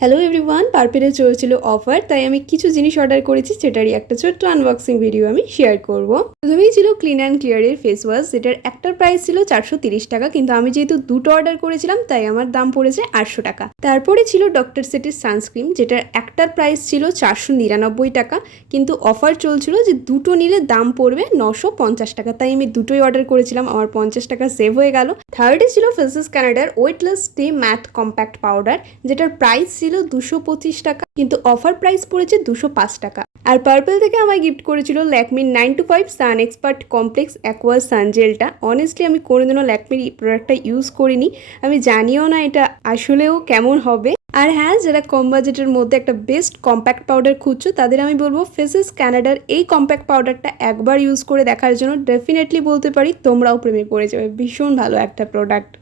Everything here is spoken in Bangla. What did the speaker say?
হ্যালো এভরিওয়ান, পারপেলে চলছিল অফার, তাই আমি কিছু জিনিস অর্ডার করেছি যেটারই একটা ছোট্ট আনবক্সিং ভিডিও আমি শেয়ার করব। প্রথমেই ছিল ক্লিন অ্যান্ড ক্লিয়ারের ফেস ওয়াশ, যেটার একটার প্রাইস ছিল 430 টাকা, কিন্তু আমি যেহেতু দুটো অর্ডার করেছিলাম তাই আমার দাম পড়েছে 800 টাকা। তারপরে ছিল ডক্টর সেটের সানস্ক্রিন, যেটার একটার প্রাইস ছিল 499 টাকা, কিন্তু অফার চলছিল যে দুটো নিলে দাম পড়বে 950 টাকা, তাই আমি দুটোই অর্ডার করেছিলাম, আমার 50 টাকা সেভ হয়ে গেল। থার্ডে ছিল ফেসেস কানাডার weightless stay mat compact powder, যেটার প্রাইস ছিল 225 টাকা, কিন্তু অফার প্রাইস পড়েছে 205 টাকা। আর পার্পল থেকে আমায় গিফট করেছিল ল্যাকমির 925 সান এক্সপার্ট কমপ্লেক্স অ্যাকোয়া সানজেলটা। অনেস্টলি আমি কোনোদিনও ল্যাকমির এই প্রোডাক্টটা ইউজ করিনি, আমি জানিও না এটা আসলেও কেমন হবে। আর হ্যাঁ, যারা কম বাজেটের মধ্যে একটা বেস্ট কম্প্যাক্ট পাউডার খুঁজছো তাদের আমি বলবো ফেসেস কানাডার এই কম্প্যাক্ট পাউডারটা একবার ইউজ করে দেখার জন্য। ডেফিনেটলি বলতে পারি তোমরাও প্রেমে পড়ে যাবে, ভীষণ ভালো একটা প্রোডাক্ট।